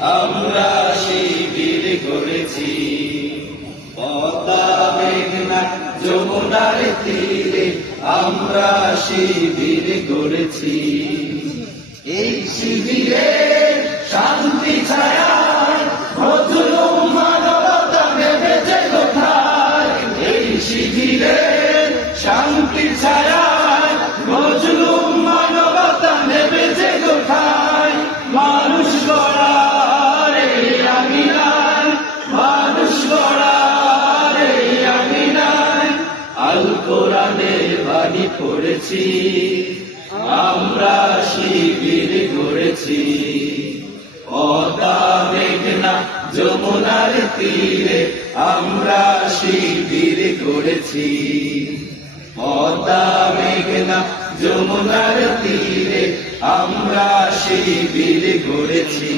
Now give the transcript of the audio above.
আমরা শিবির করেছি। পদ্মা, মেঘনা, যমুনার তীরে আমরা শিবির করেছি। এই শিবিরে শান্তি ছায়া মানবতা এই শিবিরে শান্তি ছায়া বাণী পড়েছি, আমরা শিবির গড়েছি পদা মেঘনা যমুনার তীরে আমরা শিবির গড়েছি পদা মেঘনা যমুনার তীরে আমরা শিবির গড়েছি